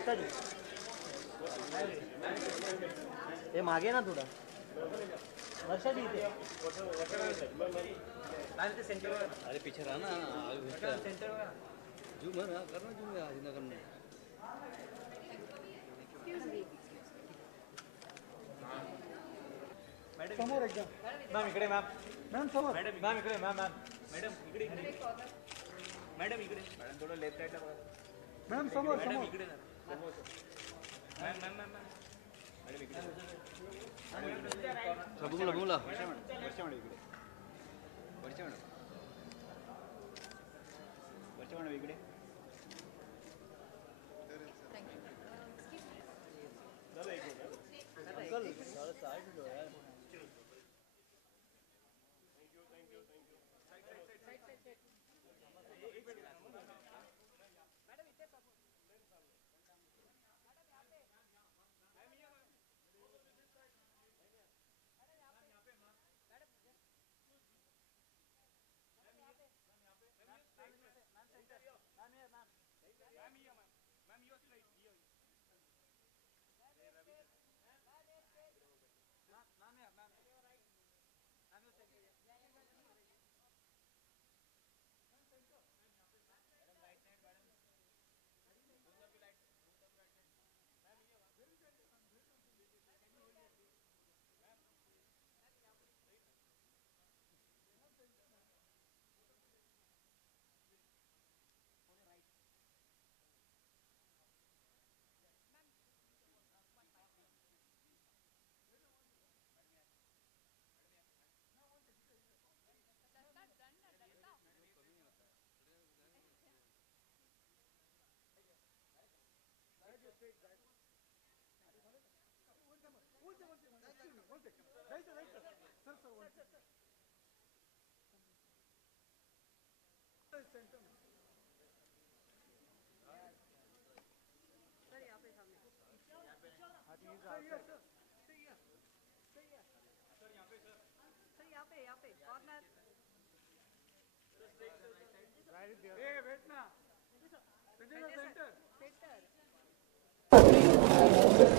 वर्षा जी ये मागे ना थोडा वर्षा जी इथे अरे पीछे रहा ना सेंटर जूम करना जूम करना समोर एकदम मॅम इकडे मॅम मॅम समोर मॅम इकडे मॅम मॅम मॅडम इकडे मॅडम इकडे मॅडम थोडं लेफ्ट साईडला बघा मॅम समोर मॅडम इकडे ma'am ma'am ma'am ma'am madam इकडे बोला बोला वर्षा मॅडम इकडे वर्षा मॅडम इकडे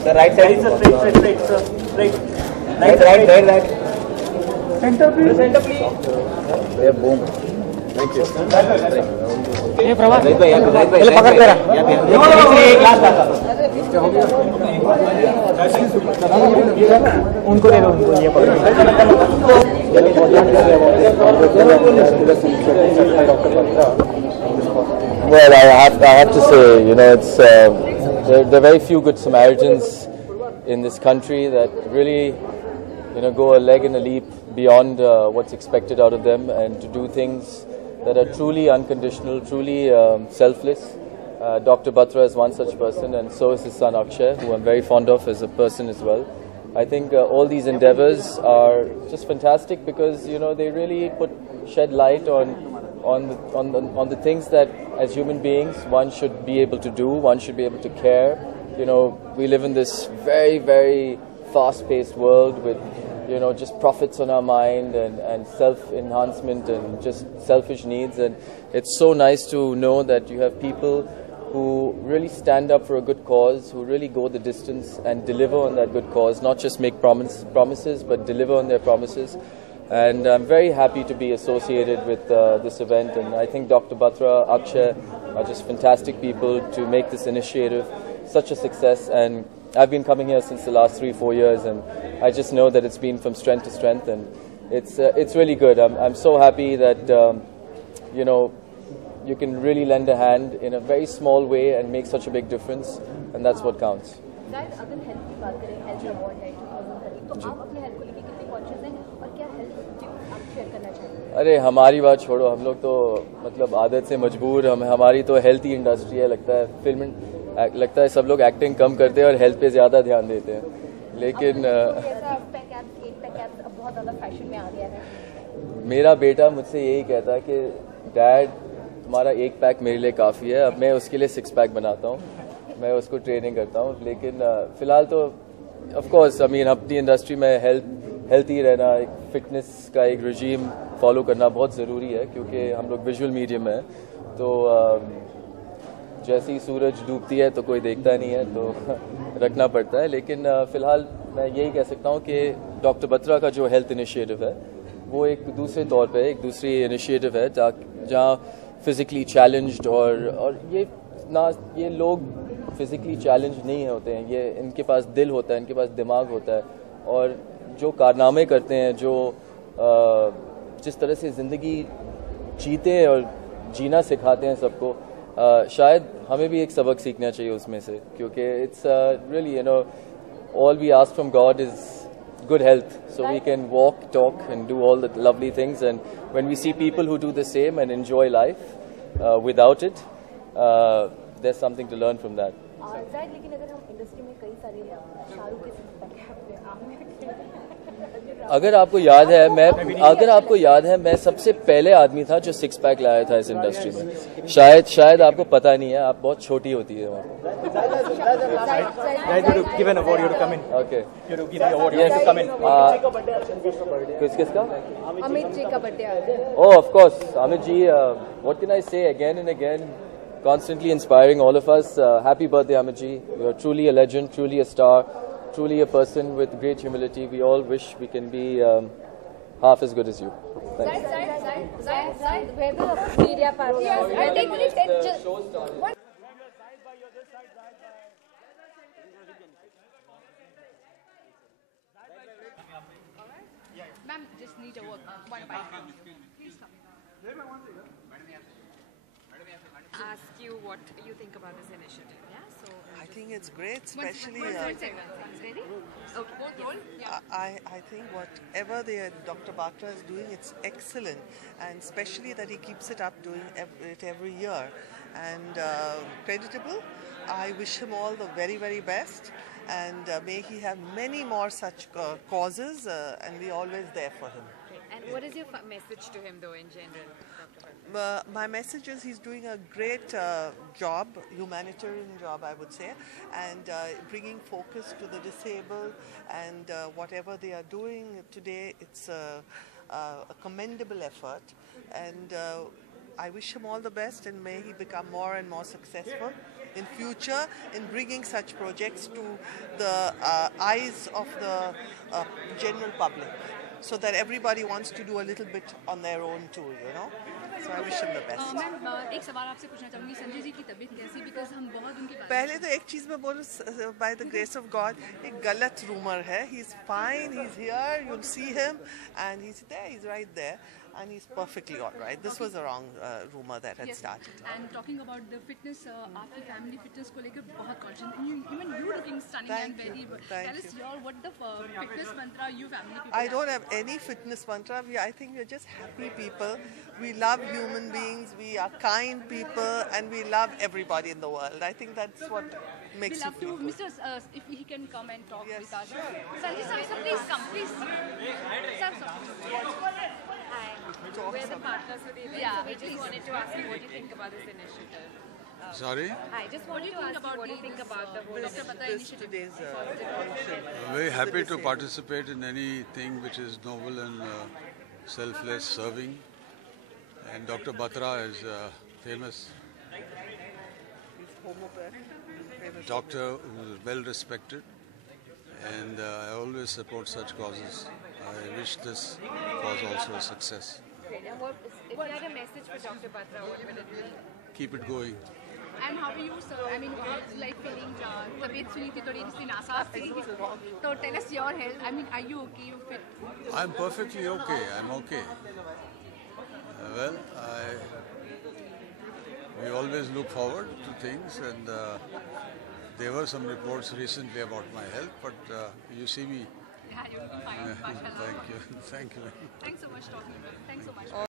The right side. Straight. Right. Center please. Yeah, boom. Thank you. ये प्रभात Right by. पकड़ के रख उनको दे दो उनको ये पकड़ Well, I have to say, you know, it's there are very few good Samaritans in this country that really, you know, go a leg and a leap beyond what's expected out of them, and to do things that are truly unconditional, truly selfless. Dr. Batra is one such person, and so is his son Akshay, who I'm very fond of as a person as well. I think all these endeavors are just fantastic because, you know, they really shed light on the things that as human beings one should be able to do, one should be able to care. You know, we live in this very, very fast-paced world with, you know, just profits on our mind and self-enhancement and just selfish needs, and it's so nice to know that you have people who really stand up for a good cause, who really go the distance and deliver on that good cause, not just make promises but deliver on their promises. And I'm very happy to be associated with this event, and I think Dr. Batra, Akshay are just fantastic people to make this initiative such a success. And I've been coming here since the last 3-4 years, and I just know that it's been from strength to strength, and it's really good. I'm so happy that you know, you can really lend a hand in a very small way and make such a big difference, and that's what counts. अगर health की बात करें, health award है 2013, तो आप अपने health को लेकर कितने कॉन्शियस हैं और क्या हेल्थ टिप्स आप शेयर करना चाहेंगे? अरे हमारी बात छोड़ो, हम लोग तो मतलब आदत से मजबूर, हमारी तो हेल्थ ही इंडस्ट्री है। लगता है सब लोग एक्टिंग कम करते हैं और हेल्थ पे ज़्यादा ध्यान देते हैं, लेकिन बहुत ज़्यादा फैशन में आ गया है। मेरा बेटा मुझसे यही कहता है कि डैड तुम्हारा 1 पैक मेरे लिए काफ़ी है। अब मैं उसके लिए 6 पैक बनाता हूँ, मैं उसको ट्रेनिंग करता हूँ। लेकिन फ़िलहाल तो ऑफ कोर्स अपनी इंडस्ट्री में हेल्थी रहना, एक फिटनेस का एक रजीम फॉलो करना बहुत ज़रूरी है, क्योंकि हम लोग विजुअल मीडियम है। तो जैसे ही सूरज डूबती है तो कोई देखता नहीं है, तो रखना पड़ता है। लेकिन फ़िलहाल मैं यही कह सकता हूँ कि डॉक्टर बत्रा का जो हेल्थ इनिशिएटिव है वो एक दूसरे तौर पे एक दूसरी इनिशिएटिव है जहाँ फिज़िकली चैलेंज्ड और ये लोग फिज़िकली चैलेंज नहीं होते हैं, ये इनके पास दिल होता है, इनके पास दिमाग होता है, और जो कारनामे करते हैं, जो जिस तरह से ज़िंदगी जीते हैं और जीना सिखाते हैं सबको, शायद हमें भी एक सबक सीखना चाहिए उसमें से, क्योंकि it's really all we ask from God is good health, so we can walk, talk and do all the lovely things, and when we see people who do the same and enjoy life without it, there's something to learn from that. Zahid, लेकिन अगर हम industry में कई सारे शाहरुख के अगर आपको याद है मैं सबसे पहले आदमी था जो 6 पैक लाया था इस इंडस्ट्री में। शायद आपको पता नहीं है, आप बहुत छोटी होती है वहाँ Guys, you to give an award, you to come in. Okay. You to give the award, Yes. you to come in. किसका? अमित जी का बर्थडे आ गया। Oh, of course, Amit ji. What can I say again and again? Constantly inspiring all of us. Happy birthday, Amit ji. You're truly a legend, truly a star, truly a person with great humility. We all wish we can be half as good as you. Thanks. Zaid, where the media part? Yes, take minutes. What? Ma'am, just need a work. One bite. Please come. Ask you what you think about this initiative. Yeah. So I think it's great, especially. Ready? Okay. Yes. I think whatever Dr. Batra is doing, it's excellent, and especially that he keeps it up, doing it every year, and creditable. I wish him all the very, very best, and may he have many more such causes, and we're always there for him. And what is your message to him, though, in general, Dr. Batra? My message is he's doing a great job, humanitarian job, I would say, and bringing focus to the disabled, and whatever they are doing today, it's a commendable effort, and I wish him all the best, and may he become more and more successful in future in bringing such projects to the eyes of the general public, so that everybody wants to do a little bit on their own too, you know. So I wish him the best. Ma'am एक सवाल आपसे पूछना चाहूँगी, संजय जी की तबीयत कैसी? Because हम बहुत उनके बारे में पहले तो एक चीज मैं बोलूँ, by the grace of God, एक गलत rumor है. He's fine, he's here, you'll see him, and he's there, he's right there, and he's perfectly all right. This was a wrong rumor that had started. And talking about the fitness, आपकी family fitness को लेकर बहुत conscious. Even you looking stunning and very. Tell us what the fitness mantra you family people. I don't have any fitness mantra. I think we're just happy people. We love human beings. We are kind people, and we love everybody in the world. I think that's what makes We love you to, feel good. Mr. If he can come and talk Yes, with us. sure. Sanjay sir, please come, please. Sir. Hi. We're the partners with the event. Yeah, we just wanted to ask you what you think about this initiative. Sorry? Hi, just what do you think about what do you think about the whole Dr. Batra This initiative? today's function. I'm very happy to participate in anything which is noble and selfless serving. And Dr. Batra is famous He's homopath, famous doctor who is well respected. And I always support such causes. I wish this cause also a success. Great. And what, if you had a message for Dr. Batra, what would it be? Keep it going. And how are you, sir? I mean, how's like feeling? तबीयत सुनी थी थोड़ी सी NASA's थी. So tell us your health. I mean, are you okay? You fit? I'm perfectly okay. I'm okay. Well, we always look forward to things, and there were some reports recently about my health, but you see me. Yeah, you're looking fine. Mashallah. Thank you. Thank you. Thanks so much talking. Thanks so much.